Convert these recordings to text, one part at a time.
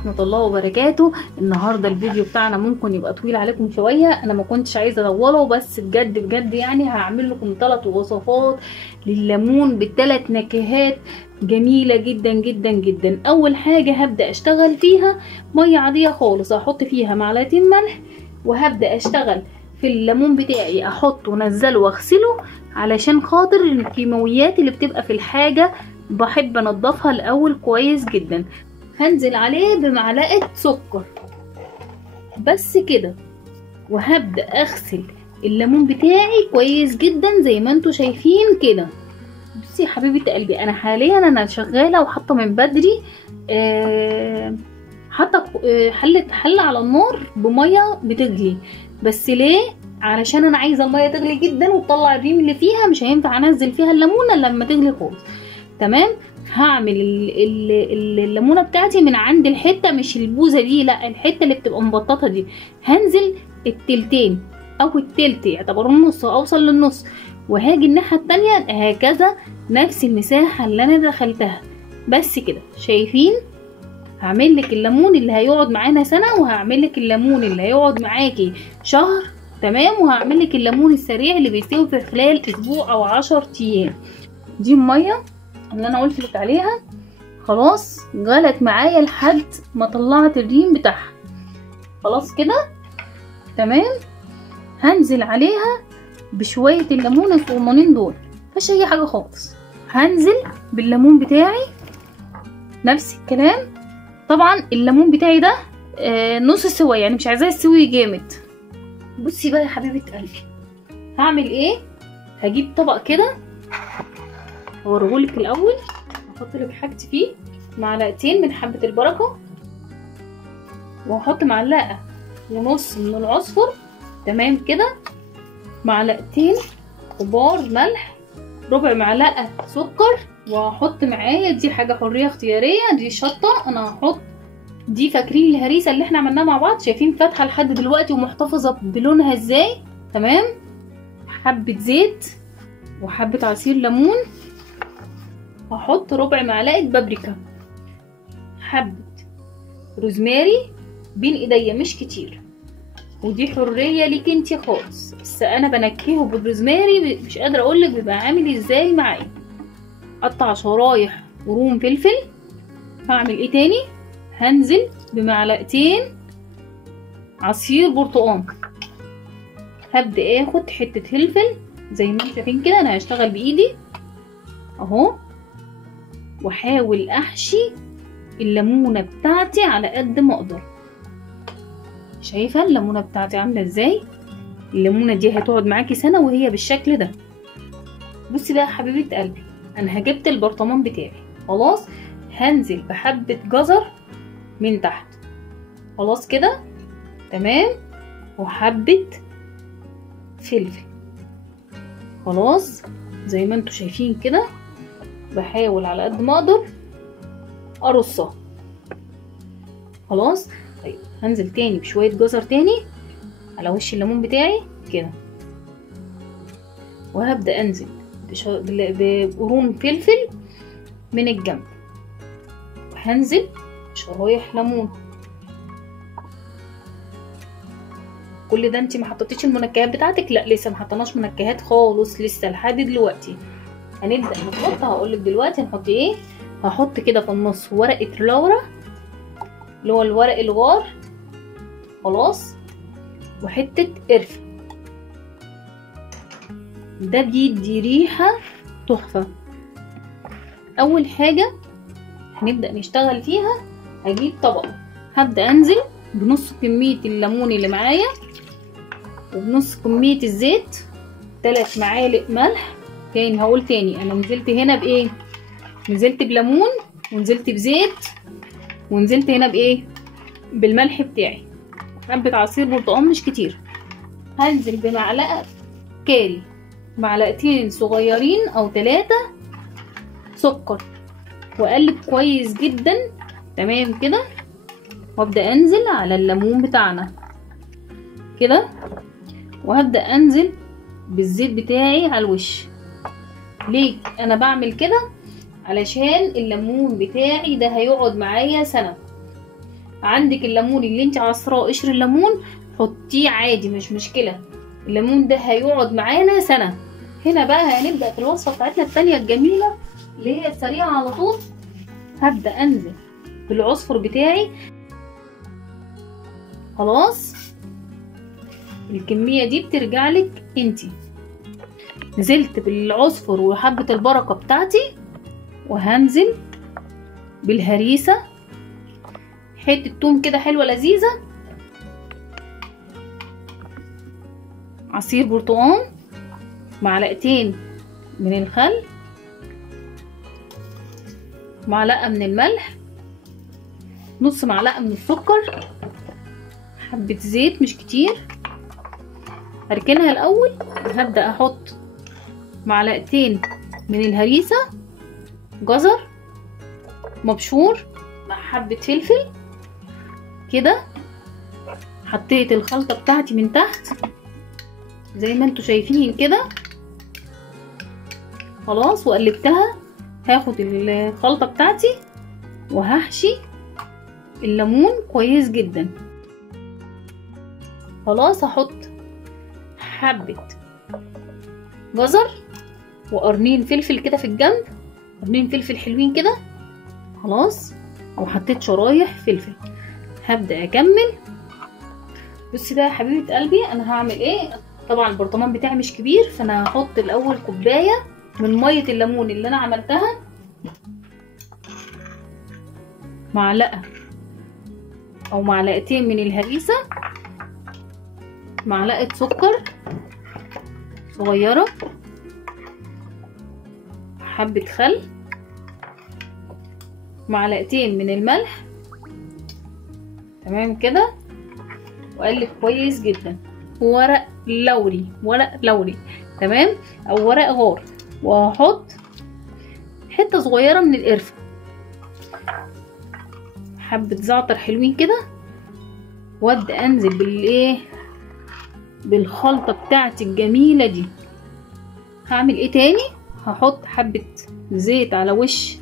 ورحمة الله وبركاته. النهاردة الفيديو بتاعنا ممكن يبقى طويل عليكم شوية، انا ما كنتش عايزة اطوله، بس بجد بجد يعني هعمل لكم 3 وصفات للليمون ب3 نكهات جميلة جدا جدا جدا. اول حاجة هبدأ اشتغل فيها مية عادية خالص، هحط فيها معلقتين ملح، وهبدأ اشتغل في الليمون بتاعي احطه وانزله واغسله، علشان خاطر الكيماويات اللي بتبقى في الحاجة بحب انضفها الاول كويس جدا. هنزل عليه بمعلقة سكر بس كده، وهبدأ اغسل الليمون بتاعي كويس جدا زي ما انتوا شايفين كده. بصي يا حبيبة قلبي، انا حاليا انا شغالة وحاطة من بدري حاطة حلة على النار بمية بتغلي. بس ليه؟ علشان انا عايزة المية تغلي جدا وتطلع الريم اللي فيها، مش هينفع انزل فيها الليمونة لما تغلي خالص. تمام. هعمل الليمونه بتاعتي من عند الحته، مش البوزه دي، لا الحته اللي بتبقى مبططه دي. هنزل التلتين او التلت، يعتبروا النص، اوصل للنص، وهاجي الناحيه التانية هكذا نفس المساحه اللي انا دخلتها. بس كده شايفين؟ هعمل لك الليمون اللي هيقعد معانا سنه، وهعمل لك الليمون اللي هيقعد معاكي شهر. تمام. وهعمل لك الليمون السريع اللي بيستوي في خلال اسبوع او 10 ايام. دي الميه اللي انا قلت لك عليها خلاص غلت معايا لحد ما طلعت الريم بتاعها. خلاص كده تمام. هنزل عليها بشويه الليمون الصغننين دول، مفيش اي حاجه خالص. هنزل بالليمون بتاعي نفس الكلام. طبعا الليمون بتاعي ده نص سوا، يعني مش عايزاه يستوي جامد. بصي بقى يا حبيبه قلبي، هعمل ايه؟ هجيب طبق كده هوريهولك الاول. هحط لك حاجتي فيه معلقتين من حبه البركه، وهحط معلقه ونص من العصفر. تمام كده. معلقتين كبار ملح، ربع معلقه سكر، وهحط معايا دي حاجه حريه اختياريه، دي شطه انا هحط دي. فاكرين الهريسه اللي احنا عملناها مع بعض؟ شايفين فاتحه لحد دلوقتي ومحتفظه بلونها ازاي؟ تمام. حبه زيت وحبه عصير ليمون، هحط ربع معلقه بابريكا، حبه روزماري بين ايديا مش كتير، ودي حريه ليك انتي خالص، بس انا بنكهه بالروزماري مش قادره اقولك بيبقى عامل ازاي معايا. قطع شرايح قرون فلفل. هعمل ايه تاني؟ هنزل بمعلقتين عصير برتقان. هبدا اخد حته فلفل زي ما انتم شايفين كده، انا هشتغل بايدي اهو، واحاول احشي الليمونه بتاعتي على قد ما اقدر. شايفه الليمونه بتاعتي عامله ازاي؟ الليمونه دي هتقعد معاكي سنه وهي بالشكل ده. بصي بقى يا حبيبه قلبي، انا جبت البرطمان بتاعي خلاص، هنزل بحبه جزر من تحت. خلاص كده تمام. وحبه فلفل. خلاص زي ما انتم شايفين كده، بحاول على قد ما اقدر ارصها. خلاص. طيب هنزل تاني بشويه جزر تاني على وش الليمون بتاعي كده، وهبدا انزل بقرون فلفل من الجنب، وهنزل بشرايح ليمون. كل ده انتي ما حطيتيش المنكهات بتاعتك؟ لا لسه ما حطيناش منكهات خالص لسه لحد دلوقتي. هنبدا نحط، هقولك دلوقتي هنحط ايه. هحط كده في النص ورقه لورا اللي هو الورق الغار، خلاص، وحته قرفه. ده بيدي ريحه تحفه. اول حاجه هنبدا نشتغل فيها، هجيب طبق، هبدا انزل بنص كميه الليمون اللي معايا، وبنص كميه الزيت، 3 معالق ملح. تاني هقول تاني، انا نزلت هنا بايه؟ نزلت بليمون، ونزلت بزيت، ونزلت هنا بايه؟ بالملح بتاعي، حبه عصير برتقال مش كتير. هنزل بمعلقه كاري، معلقتين صغيرين او 3 سكر، واقلب كويس جدا. تمام كده. وابدا انزل على الليمون بتاعنا كده، وهبدا انزل بالزيت بتاعي على الوش. ليه انا بعمل كده؟ علشان الليمون بتاعي ده هيقعد معايا سنه. عندك الليمون اللي انت عصراه قشر الليمون حطيه عادي مش مشكله، الليمون ده هيقعد معانا سنه. هنا بقى هنبدا في الوصفه بتاعتنا التانية الجميله اللي هي السريعه على طول. هبدا انزل بالعصفر بتاعي. خلاص الكميه دي بترجع لك انتي. نزلت بالعصفر وحبه البركه بتاعتي، وهنزل بالهريسه، حته توم كده حلوه لذيذه، عصير برتقان، معلقتين من الخل، معلقه من الملح، نص معلقه من السكر، حبه زيت مش كتير. هركنها الاول. هبدا احط معلقتين من الهريسه، جزر مبشور مع حبه فلفل كده. حطيت الخلطه بتاعتي من تحت زي ما انتوا شايفين كده. خلاص وقلبتها. هاخد الخلطه بتاعتي وهحشي الليمون كويس جدا. خلاص هحط حبه جزر وقرنين فلفل كده في الجنب، قرنين فلفل حلوين كده. خلاص وحطيت شرايح فلفل. هبدا اكمل. بصي بقى يا حبيبه قلبي انا هعمل ايه. طبعا البرطمان بتاعي مش كبير، فانا هحط الاول كوبايه من ميه الليمون اللي انا عملتها، معلقه او معلقتين من الهريسه، معلقه سكر صغيره، حبه خل، معلقتين من الملح. تمام كده. واقلب كويس جدا. ورق لوري تمام، او ورق غار. وهحط حته صغيره من القرفه، حبه زعتر حلوين كده. وابدا انزل بالخلطه بتاعتي الجميله دي. هعمل ايه تاني؟ هحط حبه زيت على وش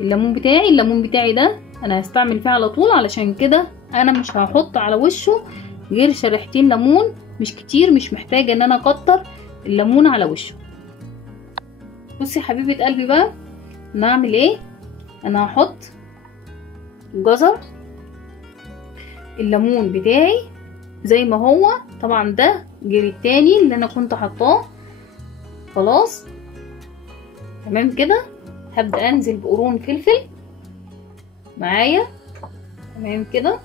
الليمون بتاعي. الليمون بتاعي ده انا هستعمل فيه على طول، علشان كده انا مش هحط على وشه غير شريحتين ليمون، مش كتير، مش محتاجه ان انا اكتر الليمون على وشه. بصي حبيبه قلبي بقى انا هعمل ايه. انا هحط جزر، الليمون بتاعي زي ما هو، طبعا ده غير التاني اللي انا كنت حطاه. خلاص تمام كده. هبدا انزل بقرون فلفل معايا. تمام كده.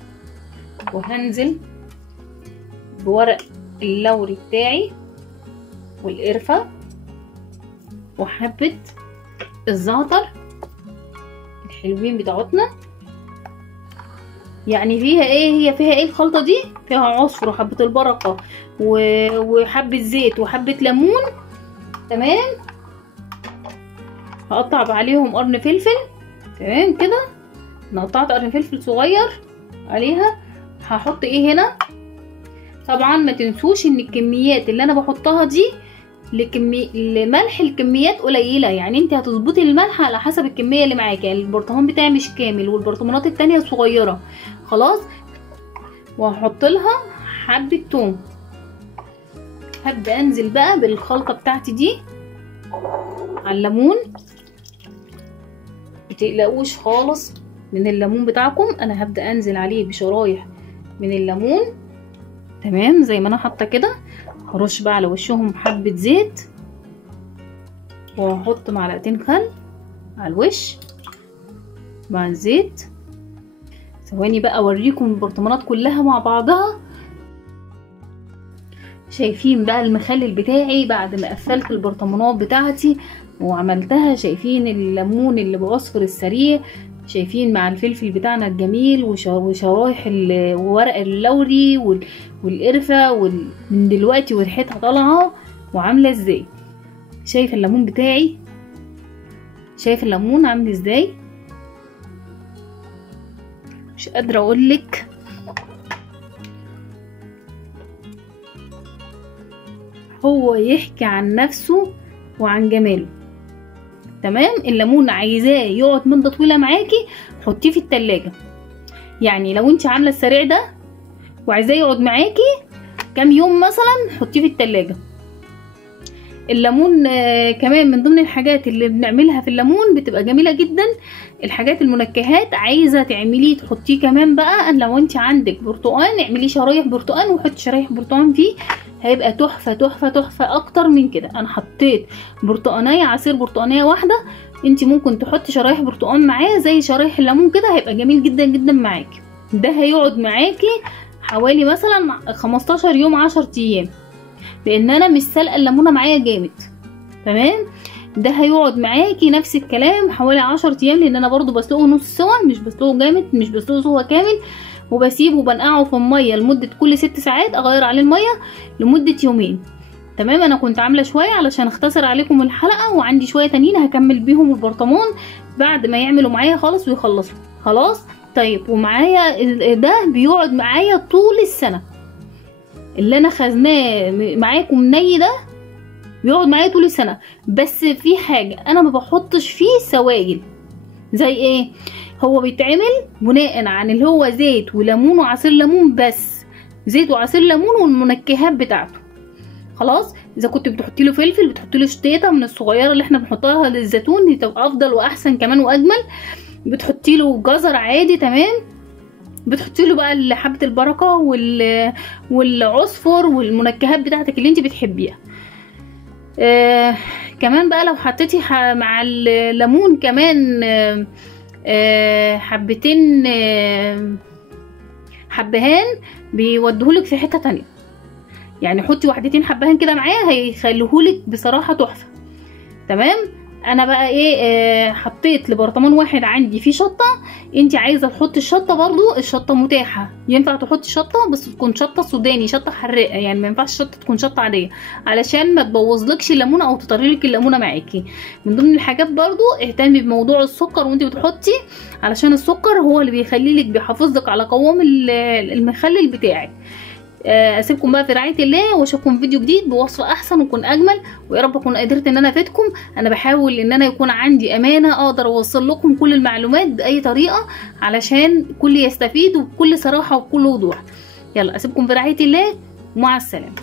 وهنزل بورق اللوري بتاعي والقرفه وحبه الزعتر الحلوين بتاعتنا. يعني فيها ايه الخلطه دي؟ فيها عصفر وحبه البركه وحبه زيت وحبه ليمون. تمام. هقطع عليهم قرن فلفل. تمام كده. انا قطعت قرن فلفل صغير عليها. هحط ايه هنا؟ طبعا ما تنسوش ان الكميات اللي انا بحطها دي لملح الكميات قليله، يعني انت هتظبطي الملح على حسب الكميه اللي معاكي. يعني البرطمان بتاعي مش كامل والبرطمانات التانية صغيره. خلاص. وهحط لها حبه توم. هبدا انزل بقى بالخلطه بتاعتي دي على الليمون. متقلقوش خالص من الليمون بتاعكم. انا هبدا انزل عليه بشرايح من الليمون. تمام زي ما انا حاطه كده. هرش بقى على وشهم حبه زيت، وهحط معلقتين خل على الوش مع الزيت. ثواني بقى اوريكم البرطمانات كلها مع بعضها. شايفين بقى المخلل بتاعي بعد ما قفلت البرطمانات بتاعتي وعملتها؟ شايفين الليمون اللي بعصفر السريع؟ شايفين مع الفلفل بتاعنا الجميل وشرايح وورق اللوري والقرفه من دلوقتي وريحتها طالعه وعامله ازاي؟ شايف الليمون بتاعي؟ شايف الليمون عامل ازاي؟ مش قادره اقولك. هو يحكي عن نفسه وعن جماله. تمام. الليمون عايزاه يقعد مده طويله معاكي، حطيه في التلاجة. يعني لو انت عامله السريع ده وعايزاه يقعد معاكي كام يوم مثلا، حطيه في التلاجة. الليمون كمان من ضمن الحاجات اللي بنعملها في الليمون بتبقى جميله جدا. الحاجات المنكهات عايزه تعمليه تحطيه كمان بقى، لو انت عندك برتقان اعمليه شرايح برتقان وحطي شرايح برتقان فيه، هيبقى تحفه تحفه تحفه اكتر من كده. انا حطيت برتقانيه، عصير برتقانيه واحده، انت ممكن تحطي شرايح برتقان معاه زي شرايح الليمون كده، هيبقى جميل جدا جدا معاكي. ده هيقعد معاكي حوالي مثلا 15 يوم 10 ايام، لان انا مش سالقه الليمونه معايا جامد. تمام، ده هيقعد معاكي نفس الكلام حوالي 10 ايام، لان انا برضو بسلقه نص سوا، مش بسلقه جامد، مش بسلقه سوا كامل، وبسيبه بنقعه في الميه لمده كل 6 ساعات، اغير عليه الميه لمده يومين. تمام، انا كنت عامله شويه علشان اختصر عليكم الحلقه، وعندي شويه تانيين هكمل بيهم البرطمان بعد ما يعملوا معايا خالص ويخلصوا خلاص. طيب، ومعايا ده بيقعد معايا طول السنه، اللي انا خزناه معاكم ني ده بيقعد معايا طول السنه. بس في حاجه انا ما بحطش فيه سوائل. زي ايه؟ هو بيتعمل بناء عن اللي هو زيت وليمون وعصير ليمون، بس زيت وعصير ليمون والمنكهات بتاعته. خلاص، اذا كنت بتحطي له فلفل بتحطي له شطيطه من الصغيره اللي احنا بنحطها للزيتون، دي تبقى افضل واحسن كمان واجمل. بتحطي له جزر عادي. تمام، بتحطي له بقى حبه البركه والعصفر والمنكهات بتاعتك اللي انت بتحبيها. كمان بقى لو حطيتي مع الليمون كمان حبتين حبهان بيوديهولك في حته تانية. يعني حطي واحدتين حبهان كده معاه هيخليهولك بصراحه تحفه. تمام، انا بقى ايه حطيت لبرطمان واحد عندي فيه شطه. انت عايزه تحطي الشطه برضو، الشطه متاحه، ينفع تحطي شطه بس تكون شطه سوداني، شطه حراقه، يعني ما ينفعش شطه تكون شطه عاديه علشان ما تبوظلكش الليمونه او تطريلك الليمونه معاكي. من ضمن الحاجات برضو اهتمي بموضوع السكر وانت بتحطي، علشان السكر هو اللي بيخليلك بيحافظلك على قوام المخلل بتاعك. اسيبكم بقى في رعايه الله، واشوفكم فيديو جديد بوصفه احسن ويكون اجمل، ويا رب اكون قدرت ان انا افيدكم. انا بحاول ان انا يكون عندي امانه اقدر اوصل لكم كل المعلومات باي طريقه علشان كل يستفيد وبكل صراحه وبكل وضوح. يلا اسيبكم في رعايه الله، ومع السلامه.